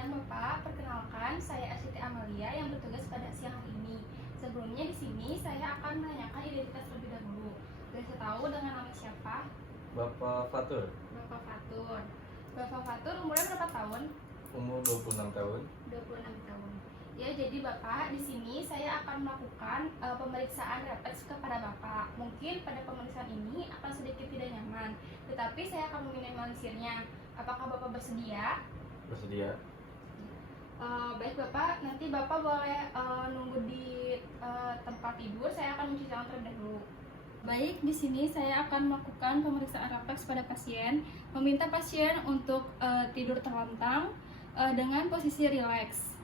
siang Bapak, perkenalkan saya Asyiti Amalia yang bertugas pada siang hari ini. Sebelumnya di sini saya akan menanyakan identitas terlebih dahulu. Boleh tahu dengan nama siapa? Bapak Fatur, Bapak Fatur. Bapak Fatur umurnya berapa tahun? umur 26 tahun. 26 tahun. Ya, jadi Bapak, di sini saya akan melakukan pemeriksaan refleks kepada Bapak. Mungkin pada pemeriksaan ini akan sedikit tidak nyaman, tetapi saya akan meminimalisirnya. Apakah Bapak bersedia? Bersedia? Baik Bapak, nanti Bapak boleh nunggu di tempat tidur. Saya akan mencuci tangan terlebih dahulu. Baik, di sini saya akan melakukan pemeriksaan refleks pada pasien. Meminta pasien untuk tidur terlentang dengan posisi rileks.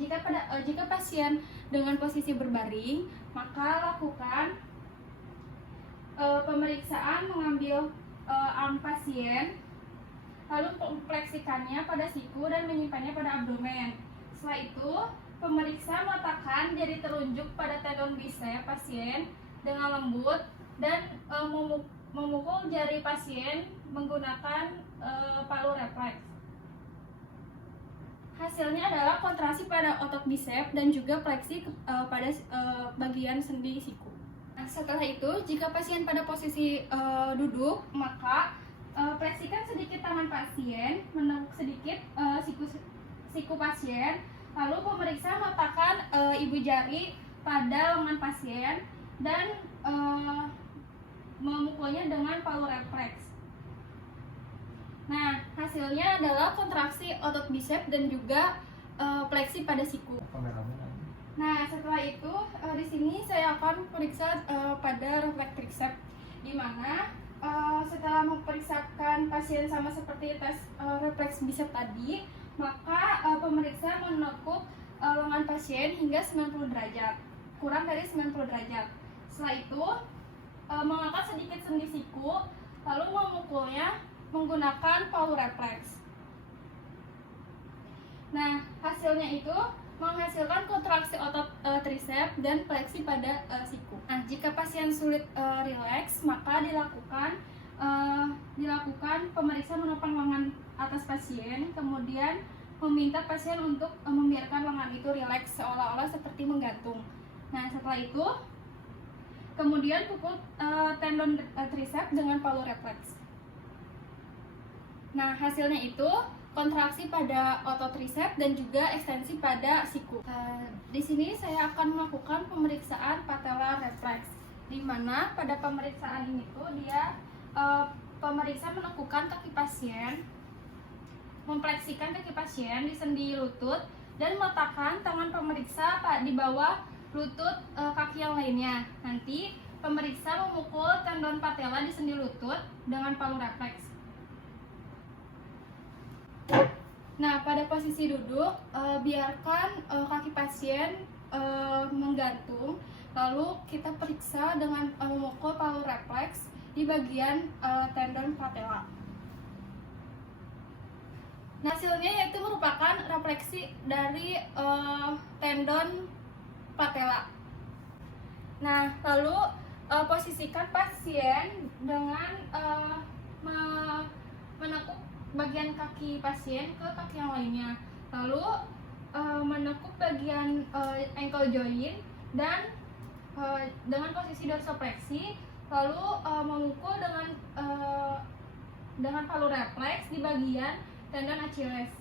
Jika pasien dengan posisi berbaring, maka lakukan pemeriksaan mengambil arm pasien, lalu mempleksikannya pada siku dan menyimpannya pada abdomen. Setelah itu, pemeriksa meletakkan jari telunjuk pada tendon bisep pasien dengan lembut dan memukul jari pasien menggunakan palu refleks. Hasilnya adalah kontraksi pada otot bisep dan juga fleksi pada bagian sendi siku. Nah, setelah itu, jika pasien pada posisi duduk, maka fleksikan sedikit tangan pasien, menekuk sedikit siku pasien, lalu pemeriksa meletakkan ibu jari pada lengan pasien dan memukulnya dengan palu refleks. Nah, hasilnya adalah kontraksi otot bisep dan juga fleksi pada siku. Nah, setelah itu di sini saya akan periksa pada refleks triceps, di mana setelah memeriksakan pasien sama seperti tes refleks bisep tadi, maka pemeriksa menekuk lengan pasien hingga 90 derajat, kurang dari 90 derajat. Setelah itu mengangkat sedikit sendi siku, lalu memukulnya menggunakan palu refleks. Nah, hasilnya itu menghasilkan kontraksi otot triceps dan fleksi pada siku. Nah, jika pasien sulit rileks, maka dilakukan pemeriksa menopang lengan atas pasien, kemudian meminta pasien untuk membiarkan lengan itu rileks seolah-olah seperti menggantung. Nah, setelah itu kemudian pukul tendon triceps dengan palu refleks. Nah, hasilnya itu kontraksi pada otot triceps dan juga ekstensi pada siku. Di sini saya akan melakukan pemeriksaan patella refleks, di mana pada pemeriksaan ini tuh dia pemeriksa menekukan kaki pasien, mempleksikan kaki pasien di sendi lutut dan meletakkan tangan pemeriksa di bawah lutut kaki yang lainnya. Nanti pemeriksa memukul tendon patella di sendi lutut dengan palu refleks. Nah, pada posisi duduk, biarkan kaki pasien menggantung, lalu kita periksa dengan memukul palu refleks di bagian tendon patella. Nah, hasilnya yaitu merupakan refleksi dari tendon patella. Nah, lalu posisikan pasien dengan menekuk bagian kaki pasien ke kaki yang lainnya, lalu menekuk bagian ankle joint dan dengan posisi dorsofleksi, lalu memukul dengan palu refleks di bagian tendon Achilles.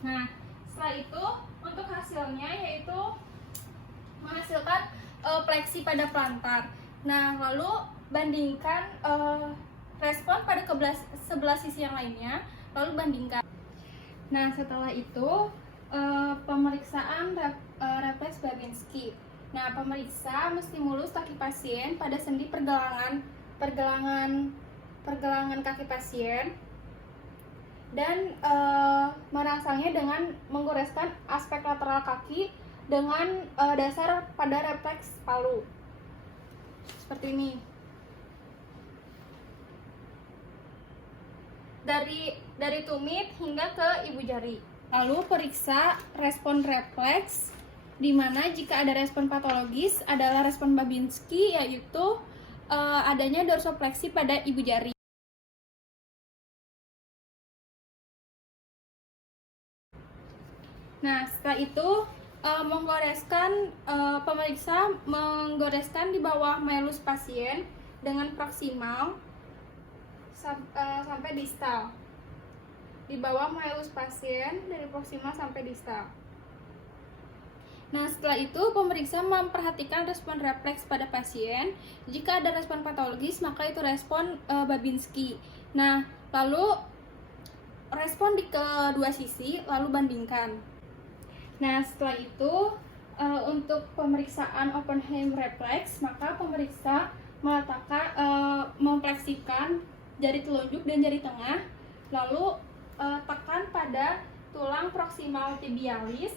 Nah, setelah itu untuk hasilnya yaitu menghasilkan fleksi pada plantar. Nah, lalu bandingkan respon pada sebelah sisi yang lainnya, lalu bandingkan. Nah, setelah itu pemeriksaan refleks Babinski. Nah, pemeriksa menstimulus kaki pasien pada sendi pergelangan kaki pasien dan merangsangnya dengan menggoreskan aspek lateral kaki dengan dasar pada refleks palu. Seperti ini. Dari tumit hingga ke ibu jari. Lalu periksa respon refleks, di mana jika ada respon patologis adalah respon Babinski, yaitu adanya dorsofleksi pada ibu jari. Nah, setelah itu pemeriksa menggoreskan di bawah malus pasien dengan proksimal sampai distal. Di bawah malus pasien dari proksimal sampai distal. Nah, setelah itu pemeriksa memperhatikan respon refleks pada pasien. Jika ada respon patologis, maka itu respon Babinski. Nah, lalu respon di kedua sisi, lalu bandingkan. Nah, setelah itu untuk pemeriksaan Oppenheim reflex, maka pemeriksa meletakkan memfleksikan jari telunjuk dan jari tengah, lalu tekan pada tulang proksimal tibialis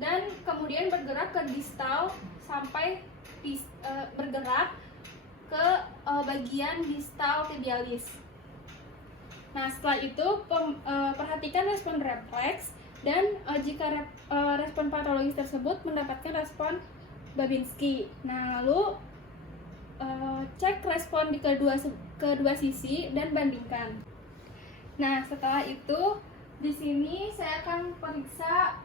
dan kemudian bergerak ke distal sampai bergerak ke bagian distal tibialis. Nah, setelah itu perhatikan respon refleks dan jika respon patologis tersebut mendapatkan respon Babinski. Nah, lalu cek respon di kedua sisi dan bandingkan. Nah, setelah itu di sini saya akan periksa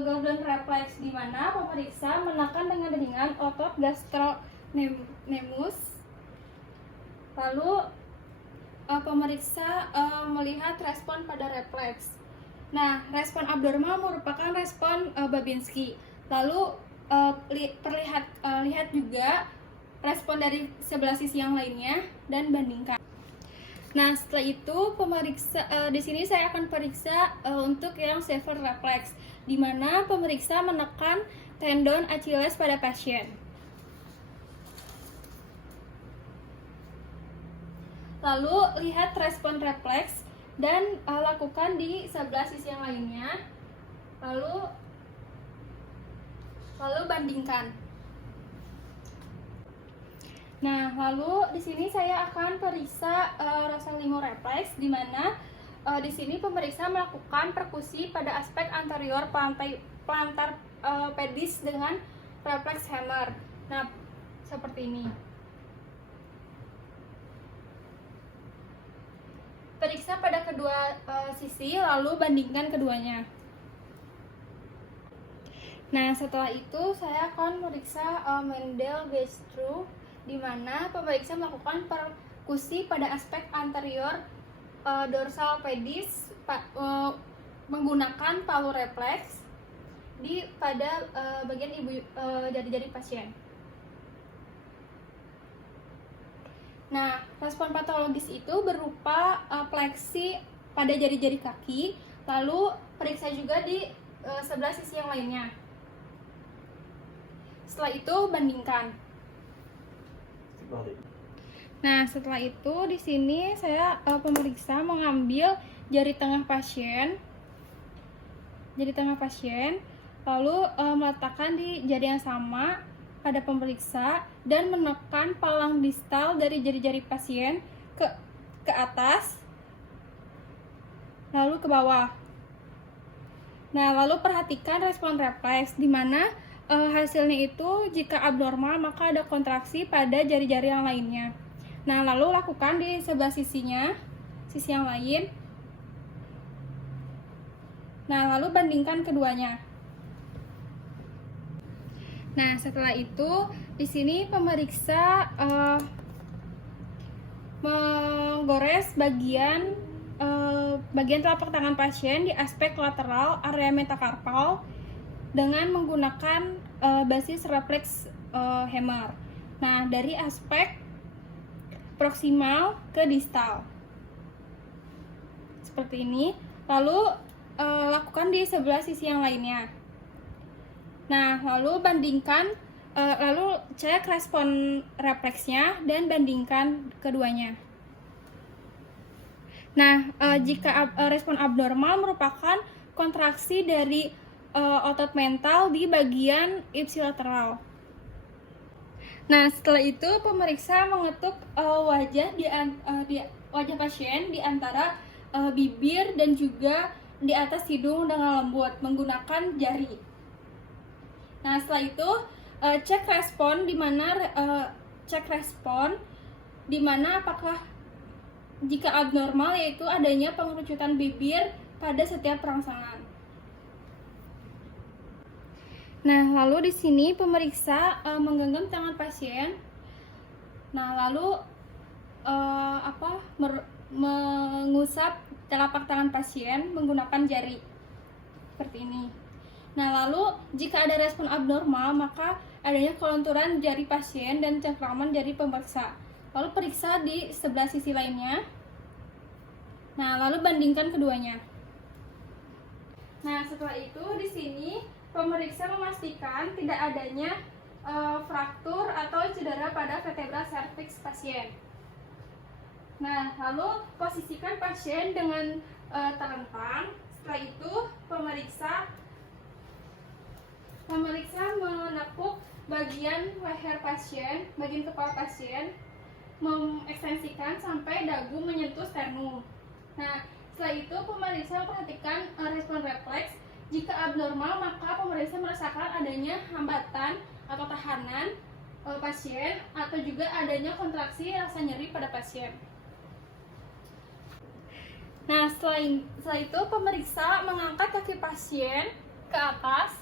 Gordon reflex, di mana pemeriksa menekan dengan ringan otot gastrocnemius. Lalu pemeriksa melihat respon pada refleks. Nah, respon abnormal merupakan respon Babinski. Lalu lihat juga respon dari sebelah sisi yang lainnya dan bandingkan. Nah, setelah itu pemeriksa di sini saya akan periksa untuk yang severe reflex, di mana pemeriksa menekan tendon Achilles pada pasien. Lalu lihat respon refleks dan lakukan di sebelah sisi yang lainnya, lalu bandingkan. Nah, lalu di sini saya akan periksa Rosalimo reflex, di mana di sini pemeriksa melakukan perkusi pada aspek anterior plantar pedis dengan reflex hammer. Nah, seperti ini. Periksa pada kedua sisi, lalu bandingkan keduanya. Nah, setelah itu saya akan meriksa Mendel-Bessrue, di mana pemeriksa melakukan perkusi pada aspek anterior dorsal pedis menggunakan palu reflex pada bagian jari-jari pasien. Nah, respon patologis itu berupa fleksi pada jari-jari kaki, lalu periksa juga di sebelah sisi yang lainnya. Setelah itu bandingkan. Nah, setelah itu di sini saya pemeriksa mengambil jari tengah pasien, lalu meletakkan di jari yang sama pada pemeriksa dan menekan palang distal dari jari-jari pasien ke atas, lalu ke bawah. Nah, lalu perhatikan respon refleks, di mana hasilnya itu jika abnormal maka ada kontraksi pada jari-jari yang lainnya. Nah, lalu lakukan di sebelah sisi yang lain. Nah, lalu bandingkan keduanya. Nah, setelah itu di sini pemeriksa menggores bagian telapak tangan pasien di aspek lateral area metakarpal dengan menggunakan basis reflex hammer. Nah, dari aspek proksimal ke distal seperti ini. Lalu lakukan di sebelah sisi yang lainnya. Nah, lalu bandingkan, lalu cek respon refleksnya dan bandingkan keduanya. Nah, jika respon abnormal merupakan kontraksi dari otot mental di bagian ipsilateral. Nah, setelah itu pemeriksa mengetuk wajah pasien di antara bibir dan juga di atas hidung dengan lembut menggunakan jari. Nah, setelah itu cek respon di mana apakah jika abnormal yaitu adanya pengerucutan bibir pada setiap rangsangan. Nah, lalu di sini pemeriksa menggenggam tangan pasien. Nah, lalu mengusap telapak tangan pasien menggunakan jari seperti ini. Nah, lalu jika ada respon abnormal, maka adanya kelonturan jari pasien dan cengkraman jari pemeriksa. Lalu periksa di sebelah sisi lainnya. Nah, lalu bandingkan keduanya. Nah, setelah itu di sini pemeriksa memastikan tidak adanya fraktur atau cedera pada vertebra serviks pasien. Nah, lalu posisikan pasien dengan terlentang. Setelah itu pemeriksa menepuk bagian leher pasien, bagian kepala pasien, mengekstensikan sampai dagu menyentuh sternum. Nah, setelah itu pemeriksa memperhatikan respon refleks. Jika abnormal, maka pemeriksa merasakan adanya hambatan atau tahanan pasien atau juga adanya kontraksi rasa nyeri pada pasien. Nah, setelah itu pemeriksa mengangkat kaki pasien ke atas,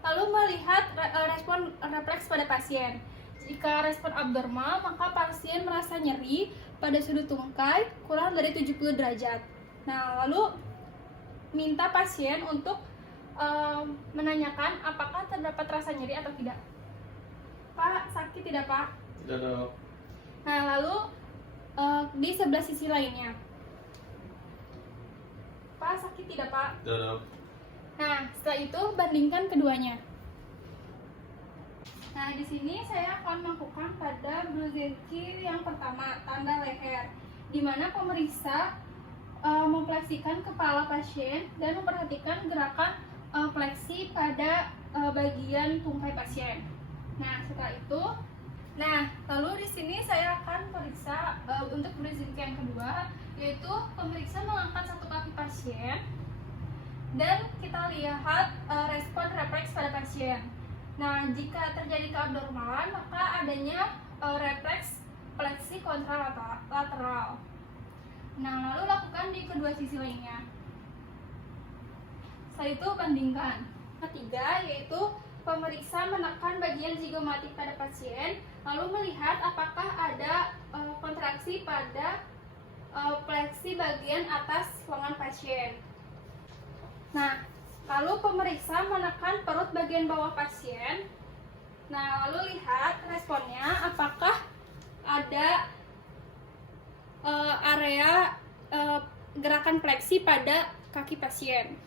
lalu melihat respon refleks pada pasien. Jika respon abnormal, maka pasien merasa nyeri pada sudut tungkai kurang dari 70 derajat. Nah, lalu minta pasien untuk menanyakan apakah terdapat rasa nyeri atau tidak. Pak, sakit tidak, Pak? Tidak, Dok. Nah, lalu di sebelah sisi lainnya. Pak, sakit tidak, Pak? Tidak, Dok. Nah, setelah itu bandingkan keduanya. Nah, di sini saya akan melakukan pada Brzezinski yang pertama, tanda leher, di mana pemeriksa mempleksikan kepala pasien dan memperhatikan gerakan fleksi pada bagian tungkai pasien. Nah, setelah itu, lalu di sini saya akan periksa untuk Brzezinski yang kedua, yaitu pemeriksa mengangkat satu kaki pasien dan kita lihat respon refleks pada pasien. Nah, jika terjadi keabnormalan, maka adanya refleks fleksi kontralateral. Nah, lalu lakukan di kedua sisi lainnya. Setelah itu bandingkan. Ketiga, yaitu pemeriksa menekan bagian zigomatik pada pasien, lalu melihat apakah ada kontraksi pada fleksi bagian atas lengan pasien. Nah, lalu pemeriksa menekan perut bagian bawah pasien. Nah, lalu lihat responnya apakah ada area gerakan fleksi pada kaki pasien.